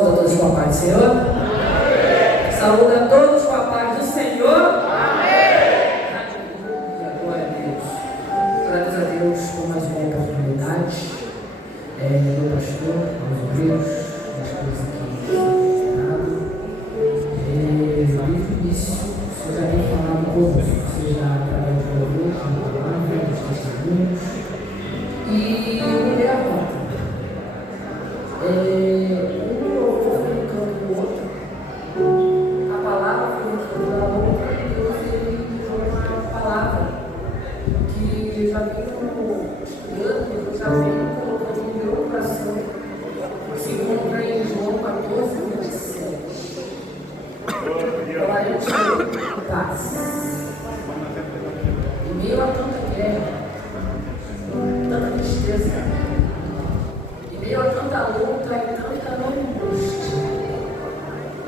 A todos com a paz do Senhor. Amém. Saúde a todos com a paz do Senhor. Amém. Glória a Deus. Graças a Deus por mais uma oportunidade. Meu pastor, meus obreiros, as coisas aqui desde o início, o Senhor já tem falado conosco, seja através do louvor, da palavra, dos testemunhos. E eu me dei a conta.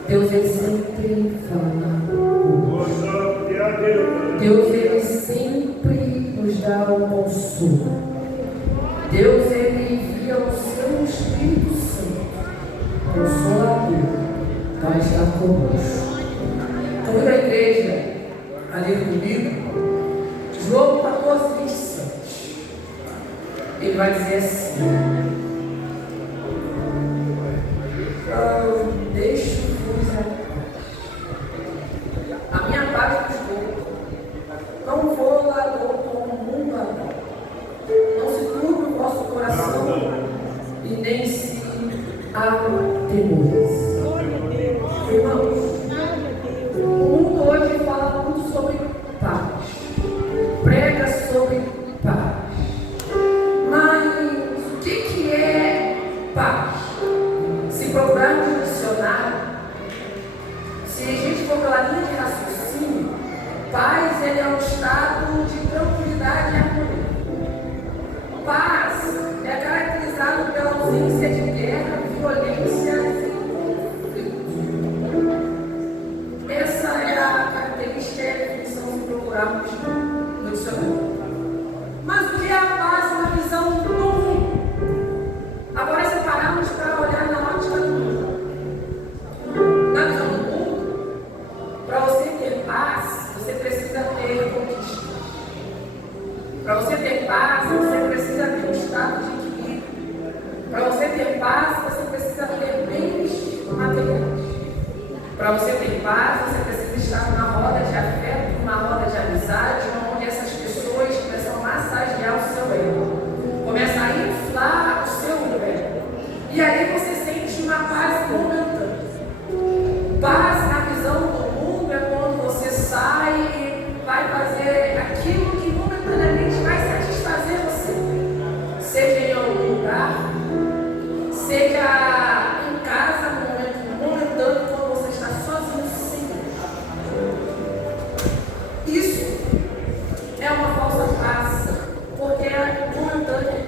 Deus, ele sempre fala conosco. Deus, ele sempre nos dá o consolo. Deus, ele envia o seu Espírito Santo, Consolador, para estar conosco. Convido a igreja a ler comigo João 14, 27. Ele vai dizer assim: a minha paz vos dou, não vou lá como o mundo lá. Não se turbe o vosso coração e nem se atemorize. Irmãos, o mundo hoje fala muito sobre paz, prega sobre paz. Mas o que é paz? Se procurarmos no dicionário, se a gente for pela linha de raciocínio, paz ele é um estado de tranquilidade e harmonia. Paz é caracterizado pela ausência de guerra, violência e conflito. Essa é a característica e a definição que procuramos no dicionário. Mas o que é a paz na visão do mundo? Agora separamos para olhar na ótica do mundo. Na visão do mundo, para você ter paz, você precisa ter conquista. Para você ter paz, você precisa ter um estado de equilíbrio. Para você ter paz, você precisa ter bens materiais. Para você ter paz, você precisa estar numa roda de afeto, numa roda de amizade, onde essas pessoas começam a massagear o seu ego, começam a inflar o seu ego. E aí você sente uma paz momentânea. Paz na visão do mundo é quando você sai e vai fazer aquilo que momentaneamente vai satisfazer você. Seja em algum lugar, seja em casa, no momento momentâneo, quando você está sozinho, sem Deus. Isso é uma falsa paz, porque é momentânea,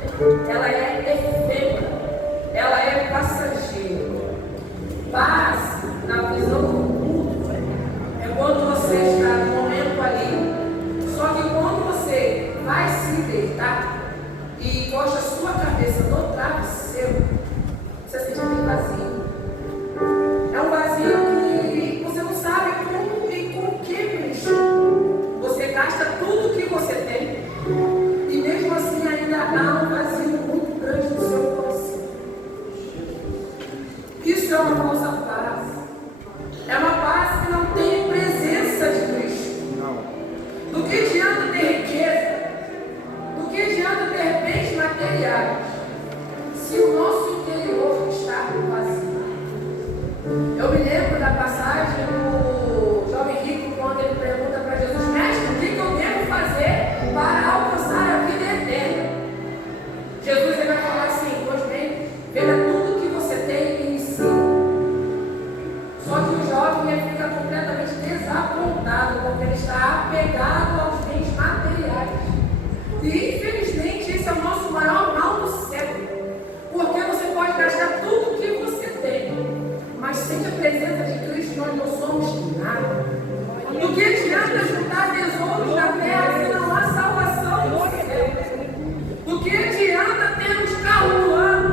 ela é efêmera, ela é passageira. Paz, na visão do mundo, é quando você está no momento ali, só que quando você vai se deitar e encosta a sua cabeça no travesseiro, você sente aquele vazio. É um vazio que você não sabe como e com o que preencher. Você gasta tudo que você tem e mesmo assim ainda há um vazio muito grande no seu coração. Isso é uma falsa paz. É uma paz que não tem presença de Cristo. Do que adianta ter riqueza? Do que adianta ter bens materiais se o nosso interior está vazio? Eu me lembro da passagem do jovem rico, quando ele pergunta para Jesus: Mestre, o que eu devo fazer para alcançar a vida eterna? Jesus ele vai falar assim: pois bem, venda tudo que você tem e me ensina. Só que o jovem ele fica completamente desapontado, porque ele está apegado aos bens materiais. E infelizmente esse é o nosso maior mal do século, porque você pode gastar tudo o que você tem, mas sem a presença de Cristo nós não somos nada. Do que adianta juntar tesouros na terra se não há salvação no céu? Do que adianta ter um carro do ano,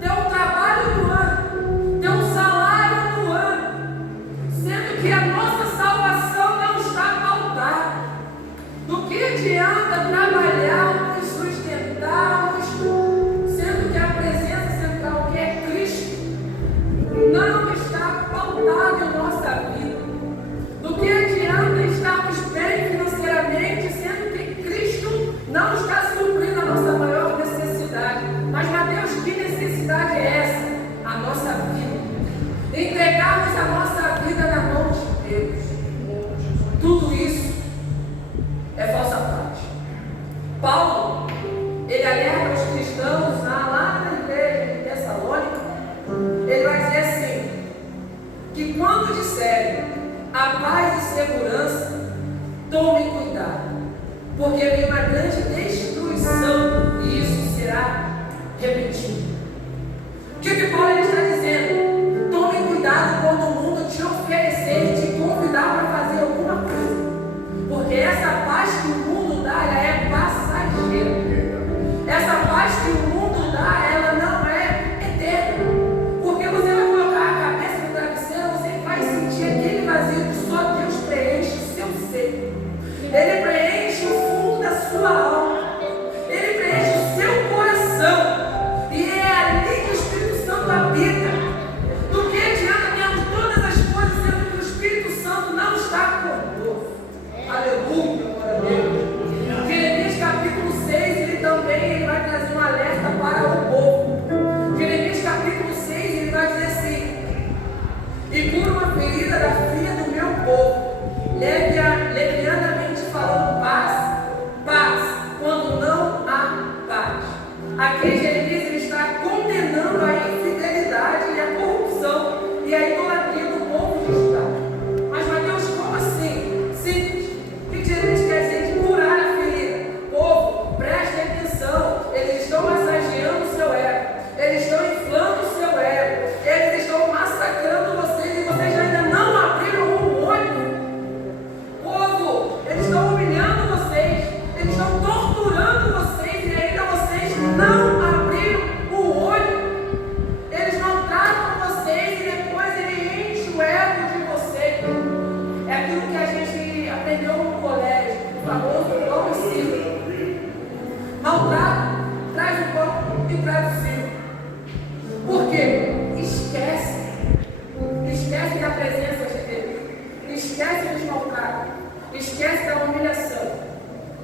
ter um trabalho do ano, ter um salário segurança, tome cuidado, porque vem uma grande destruição e isso será repetido. O que Paulo está dizendo? Tome cuidado quando o mundo te oferecer, te convidar para fazer alguma coisa, porque essa paz que o mundo dá, ela é passageira. Essa paz que o mundo dá, ela não é eterna, porque você vai colocar a cabeça no travesseiro, você vai sentir aquele vazio que só Deus preenche o seu ser. Ele preenche o fundo da sua alma, ele preenche o seu coração, e é ali que o Espírito Santo habita. Do que adianta termos todas as coisas sendo que o Espírito Santo não está conosco? Aleluia, glória a Deus. Jeremias capítulo 6, ele vai trazer um alerta para o povo. Jeremias capítulo 6, ele vai dizer assim: e cura uma ferida da filha do meu povo, levianamente falando paz, quando não há paz. Aqui Jeremias ele está condenando a infidelidade e a corrupção e a idolatria do povo de Israel. Mas Mateus, como assim? Simples. O que Jeremias quer dizer de curar a ferida? Povo, preste atenção, eles estão massageando o seu ego, eles estão inflando o seu ego, eles estão massacrando vocês e vocês ainda não abriram o olho. Povo, eles estão humilhando vocês, eles estão torturando vocês e ainda vocês não abriram o olho. Eles não tratam vocês e depois ele enche o ego de vocês. É aquilo que a gente aprendeu no colégio, o famoso pão e circo. Maltrato, traz o pão e traz o circo. Por quê? Esquece da presença de Deus, esquece dos maltratos, esquece da humilhação,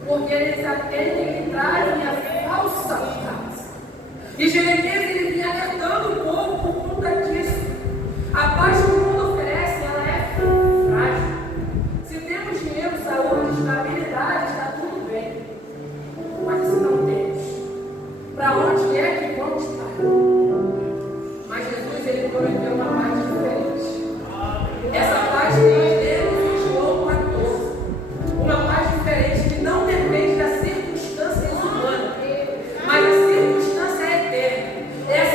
porque eles atendem e trazem a falsa paz. E Jeremias ele vinha alertando o povo por conta disso. A paz que o mundo oferece, ela é frágil. Se temos dinheiro, saúde, estabilidade, está tudo bem. Mas se não temos, para onde é que vamos para? Mas Jesus ele prometeu uma paz diferente. Essa paz que nós lemos em João 14, uma paz diferente que não depende das circunstâncias humanas, mas a circunstância é eterna. É a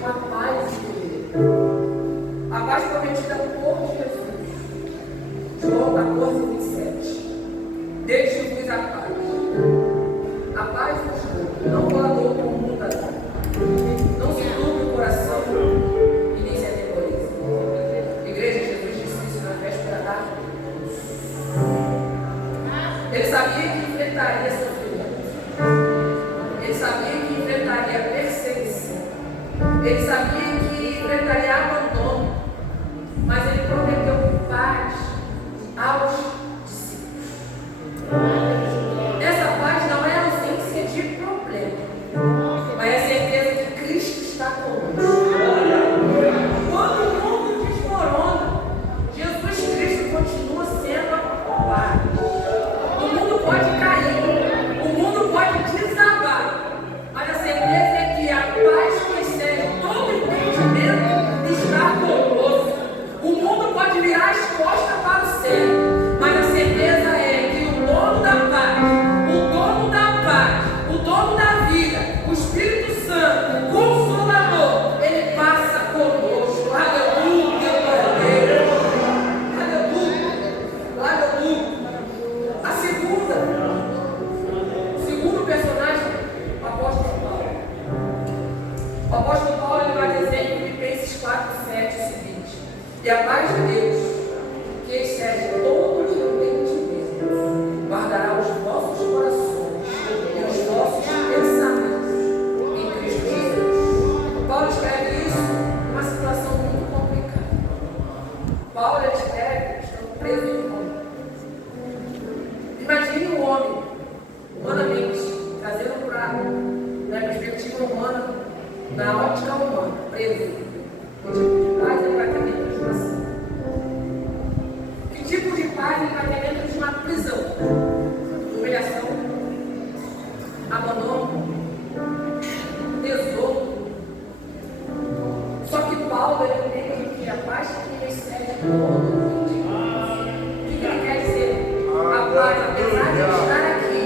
uma paz interior. A paz prometida por Jesus. João 14, 27. Deixe-vos a paz. A paz vos dou. Não vou dar como o mundo dá. Não se turbe o coração e nem se atemorize. Igreja, Jesus disse isso na véspera da cruz. Ele sabia que enfrentaria sofrimento. Ele sabia que enfrentaria perseguição. Ele sabia que enfrentaria abandono. Mas ele prometeu paz aos discípulos. Essa paz não é ausência de problema, mas é a certeza que Cristo está conosco. Quando o mundo desmorona, Jesus Cristo continua sendo a paz. O mundo pode cair, o mundo pode desabar, mas a certeza é que a paz que excede todo entendimento está conosco. O mundo pode virar as costas para o céu, mas a certeza é que o dono da paz, o dono da vida, o Espírito Santo, o Consolador, ele passa conosco. Aleluia, aleluia, aleluia. A segundo personagem, o apóstolo Paulo. O apóstolo Paulo ele vai dizer em Filipenses 4, 7 o seguinte: e a paz de Deus, que excede todo o entendimento, guardará os vossos corações e os vossos pensamentos em Cristo Jesus. Paulo escreve isso numa situação muito complicada. Paulo escreve estando preso em Roma. Imagine um homem, humanamente, trazendo para a perspectiva humana, na ótica humana, preso. Que tipo de paz ele vai ter dentro de uma cela? Que tipo de paz ele vai ter dentro de uma prisão? Humilhação, abandono, tesouro. Só que Paulo ele entende que a paz que excede todo o entendimento. O que ele quer dizer? A paz, apesar de eu estar aqui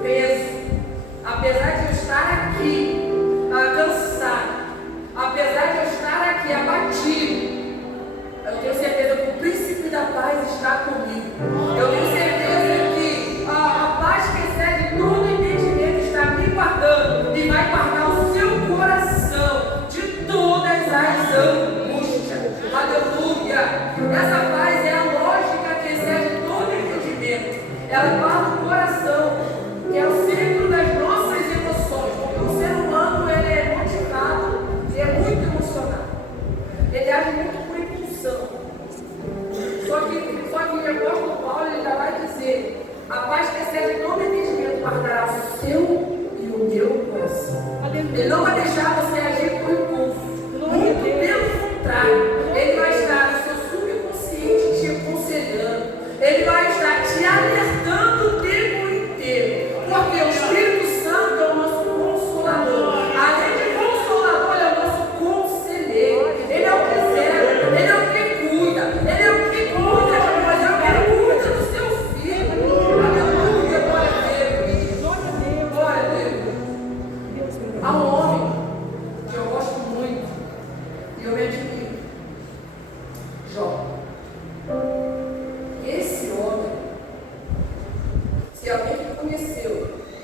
preso, apesar de eu estar aqui cansado, apesar de eu estar aqui abatido, eu tenho certeza que o príncipe da paz está comigo. Eu tenho certeza que a paz que excede todo entendimento está me guardando e vai guardar o seu coração de todas as angústias. Aleluia! Essa paz é a lógica que excede todo entendimento. Ela guarda o coração, que é o centro das nossas emoções, porque o ser humano ele é motivado e é muito emocionado. Ele age muito por impulsão. Só que o apóstolo Paulo ele já vai dizer: a paz que excede todo entendimento guardará o seu e o meu coração. Ele não vai deixar você agir por impulso. Muito pelo contrário, ele vai estar no seu subconsciente te aconselhando. Ele vai estar te alertando o tempo inteiro. Porque o Espírito Santo é o nosso consolador. Além de consolador, ele é o nosso conselheiro. Ele é o que zela, ele é o que cuida, ele é o que cuida de nós, é o que cuida do seu filho. Aleluia, glória a Deus. Glória a Deus. Há um homem que eu gosto muito e eu me admiro. Jó. Esse homem, se alguém que conheceu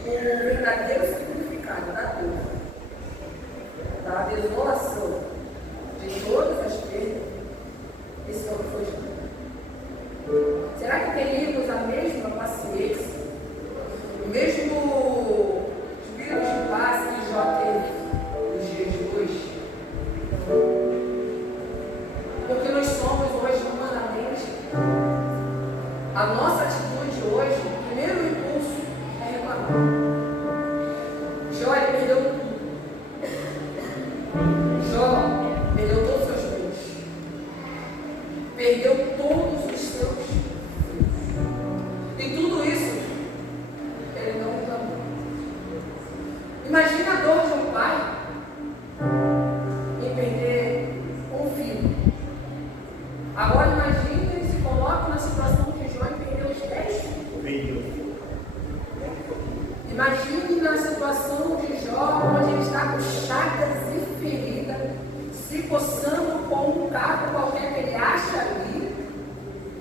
o verdadeiro significado da dor, da desolação, de todas as perdas, esse homem foi Jó. Será que teríamos a mesma paciência, o mesmo espírito de paz que Jó teve nos dias de hoje? Porque nós somos hoje humanamente, a nossa atitude hoje, o primeiro impulso é reclamar. Jó ele perdeu tudo. Jó perdeu todos os seus bens. Perdeu todos os seus filhos. E tudo isso ele não reclamou. Imagina a dor de um pai em perder um filho. Agora imagine e se coloque na situação que Jó perdeu os 10 filhos. Imagine na situação de Jó, onde ele está com chagas e feridas coçando com um caco qualquer que ele acha ali,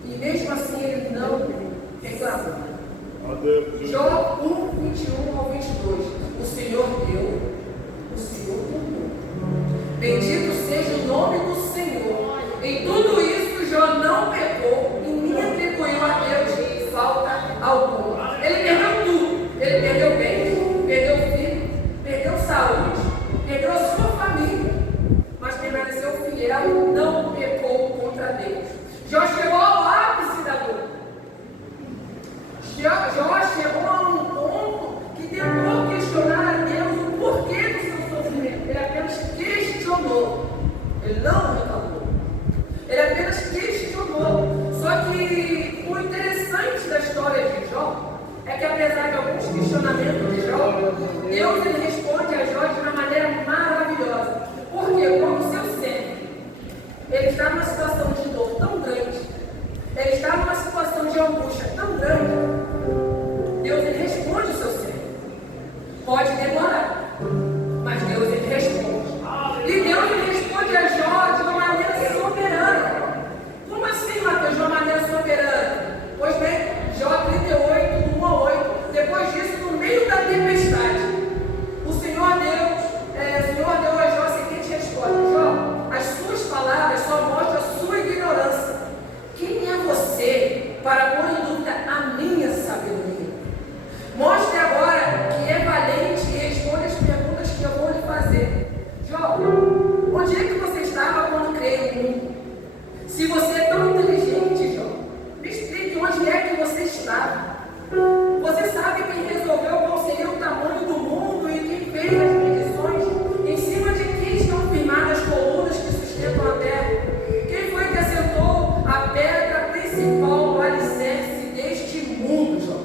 e mesmo assim ele não reclamou. Jó 1, 21 ao 22. O Senhor deu, o Senhor tomou. Bendito seja o nome do Senhor. Em tudo isso, Jó não pecou e nem atribuiu a Deus falta alguma. Ele perdeu tudo. Ele perdeu bem, perdeu filho, perdeu saúde, perdeu a sua família, mas permaneceu fiel, não pecou contra Deus. Jó chegou ao ápice da dor. Jó chegou a um ponto que tentou questionar a Deus o porquê do seu sofrimento. Ele apenas questionou. Ele não reclamou. Ele apenas questionou. Só que o interessante da história de Jó é que, apesar de alguns questionamentos de Jó, Deus ele responde a Jó de uma maneira maravilhosa. Porque, como seu sempre, ele está numa situação de dor tão grande, ele está numa situação de angústia tão grande, Deus ele responde o seu sempre. Pode demorar, mas Deus ele responde. E Deus ele responde a Jó de uma maneira soberana. Como assim, Mateus, de uma maneira soberana? Pois bem, Jó 38, do 1 a 8. Depois disso, no meio da tempestade, o Senhor deu a Jó a seguinte resposta: Jó, as suas palavras só mostram a sua ignorância. Quem é você para pôr em dúvida a minha sabedoria? Mostre agora que é valente e responde as perguntas que eu vou lhe fazer. Jó, onde é que você estava quando criei o mundo? Se você é tão inteligente, Jó, me explique onde é que você estava. Você sabe quem resolveu qual seria o tamanho do mundo e quem fez as medições? Em cima de quem estão firmadas as colunas que sustentam a terra? Quem foi que assentou a pedra principal, o alicerce deste mundo, Jó?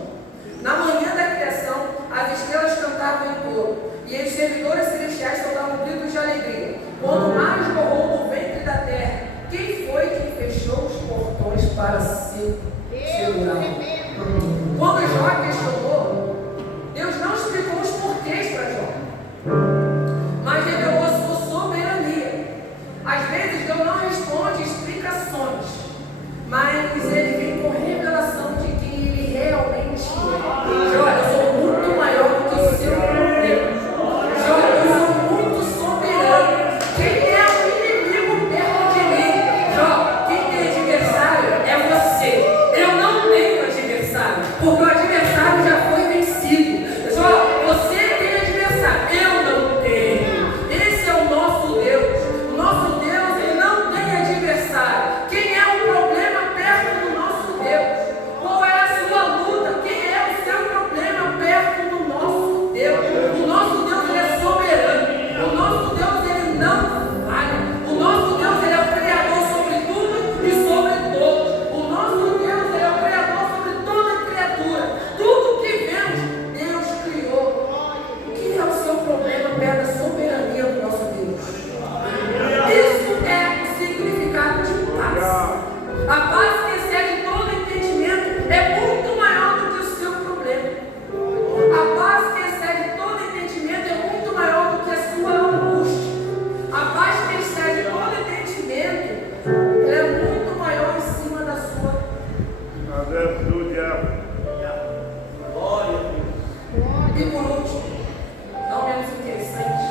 Na manhã da criação, as estrelas cantavam em coro, e os servidores celestiais soltavam gritos de alegria. Quando o mar escorrou do ventre da terra, quem foi que fechou os portões para se segurar? Quando Jó questionou, Deus não explicou os porquês para Jó, mas revelou a sua soberania. Às vezes Deus não responde explicações, mas ele vem com revelação de quem ele realmente é. Jó, eu sou muito maior do que o seu problema. Jó, eu sou muito soberano. Quem é o inimigo perto de mim? Jó, quem tem adversário é você. Eu não tenho adversário, porque o adversário já foi vencido. Jó, você tem adversário, eu não tenho. Esse é o nosso Deus. O nosso Deus, ele não tem adversário. Quem é o problema perto do nosso Deus? Qual é a sua luta? Quem é o seu problema perto do nosso Deus? O nosso Deus, ele é soberano. O nosso Deus, ele não falha. O nosso Deus, ele é o Criador sobre tudo e sobre todos. O nosso Deus, ele é o Criador sobre toda criatura. Tudo que vemos, Deus criou. O que é o seu problema perto da soberania do nosso Deus? Isso é o significado de paz. A paz que excede todo entendimento é muito maior do que o seu problema. A paz que excede todo entendimento é muito maior do que a sua angústia. A paz que excede todo entendimento, ela é muito maior em cima da sua. Aleluia. E por último, não menos interessante,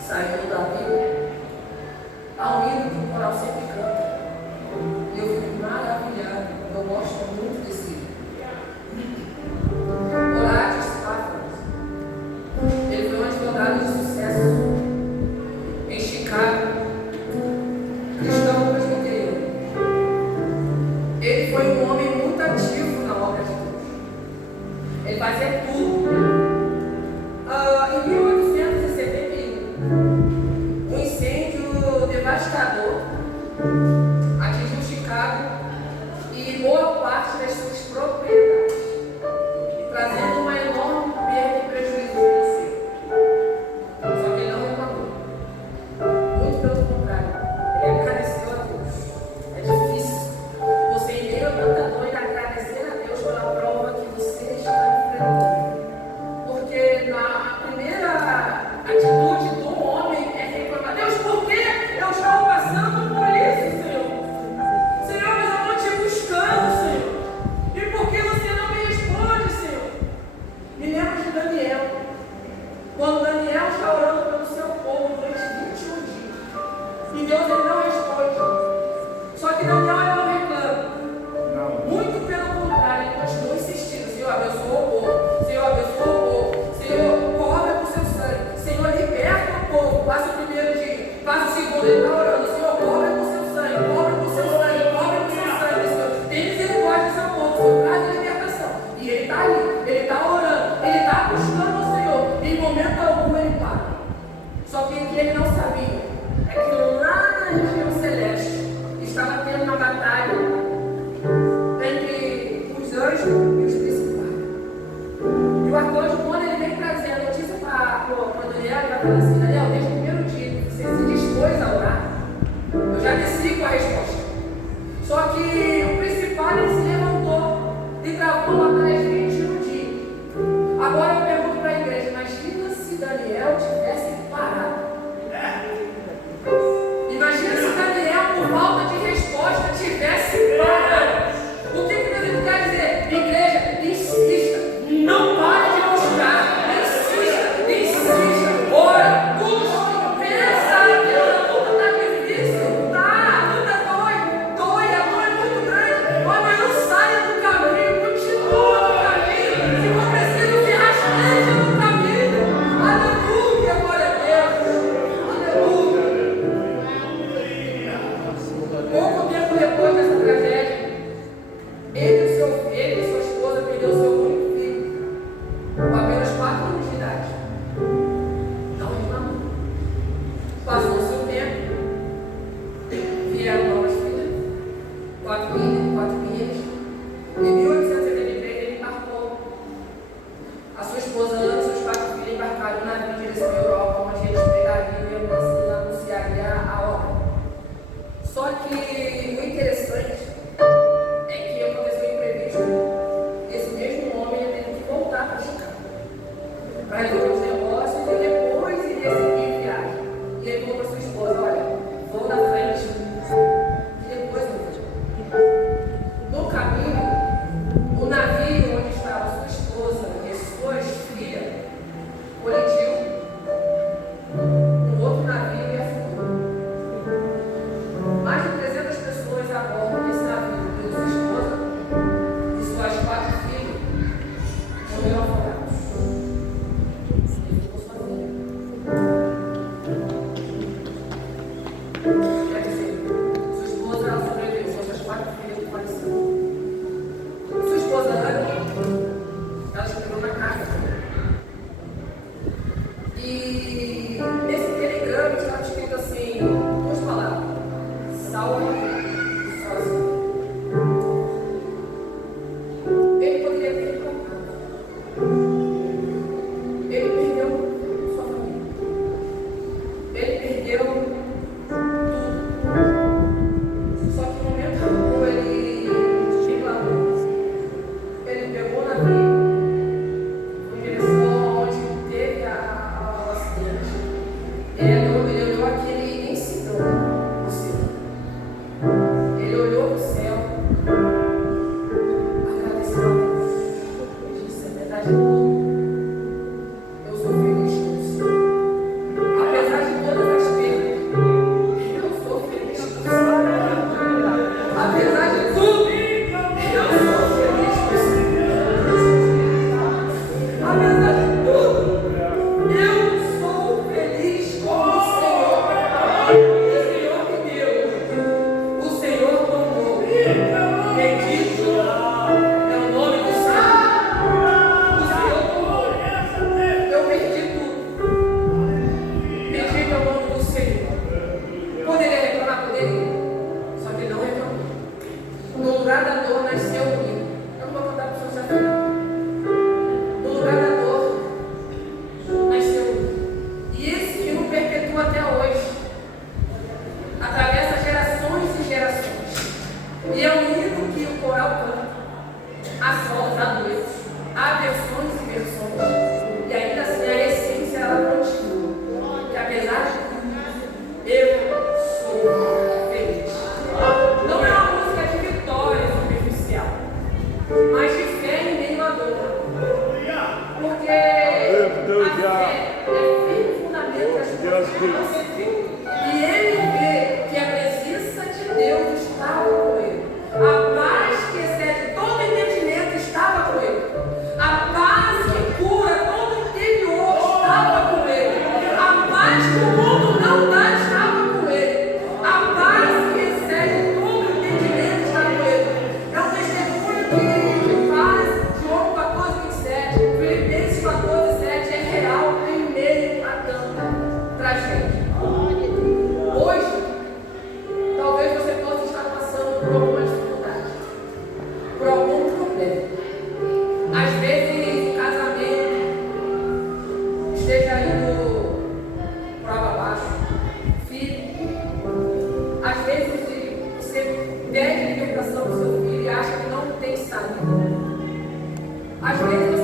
saindo da Bíblia, há um hino que o coral sempre canta. E eu fico maravilhado, eu gosto muito desse hino. Horácio Spafford, ele foi um advogado de sucesso em Chicago, cristão presbiteriano. Ele foi um homem muito ativo na obra de Deus. Ele fazia tudo. Em 1871, um incêndio devastador atingiu Chicago e boa parte das suas propriedades, trazendo uma enorme perda e prejuízo financeiro. Só que ele não reclamou. Muito pelo contrário, ele agradeceu a Deus. É difícil você, em meio a tanta dor, agradecer a Deus pela prova que você está enfrentando. Porque na primeira atitude do homem é reclamar: Deus, por que eu estou E Deus ele não responde. Só que Daniel ele não reclama. Muito pelo contrário, ele continua insistindo. Senhor, abençoa o povo. Senhor, abençoa o povo. Senhor, cobre com seu sangue. Senhor, liberta o povo. Passa o primeiro dia. Passa o segundo, ele está orando. Senhor, cobre com seu sangue. Cobre com seu sangue. Cobre com seu sangue, Senhor. Tem misericórdia desse povo. Senhor, traz a libertação. E ele está ali. Ele está orando. Ele está buscando o Senhor. E em momento algum ele para. Só que o que ele não sabia é que lá na região celeste estava tendo uma batalha entre os anjos e os principais. E o arcanjo, quando ele vem trazer a notícia para Daniel, ele vai falar assim: Daniel, desde o primeiro dia que você se dispôs a orar, eu já desci com a resposta. Só que o principal ele se levantou e travou uma batalha de 21 dias. Agora eu pergunto para a igreja: imagina se Daniel tivesse parado. Imagina se Daniel, por falta de resposta, tivesse parado. O que Deus quer dizer? Igreja, insista. Não pare de buscar. Insista, insista. Ora, busca, pensa. A luta está difícil. A luta dói. A dor é muito grande. Mas não saia do caminho. Continua no caminho. Se for preciso, se rasteja no caminho. Aleluia, glória a Deus. Aleluia. Pouco tempo depois dessa tragédia, ele e sua esposa perderam seu único filho, com apenas 4 anos de idade. Não reclamou. Passou o seu tempo, vieram novas filhas, 4 filhas. Em 1873 ele embarcou. A sua esposa Ana e seus 4 filhos embarcaram na navio em direção à Europa, onde eles pregariam e anunciariam a obra. Só que o interessante é que aconteceu um imprevisto. Esse mesmo homem ia ter que voltar para Chicago para resolver os negócios e depois iria seguir viagem. E ele falou para sua esposa: olha, vou na frente e depois eu vou. No caminho, o navio onde estava sua esposa e suas filhas colidiu com outro navio e afundou. Mais de 300 pessoas a bordo desse navio, incluindo sua esposa e suas 4 filhas, morreram afogados. Ele ficou sozinho. Quer dizer, sua esposa ela sobreviveu, são suas 4 filhas que faleceram. Sua esposa Ana, ela escreveu na carta. E nesse telegrama estava escrito assim, 2 palavras: salve sozinho. Ele poderia ter reclamado. Ele perdeu sua família. Ele perdeu tudo. Às vezes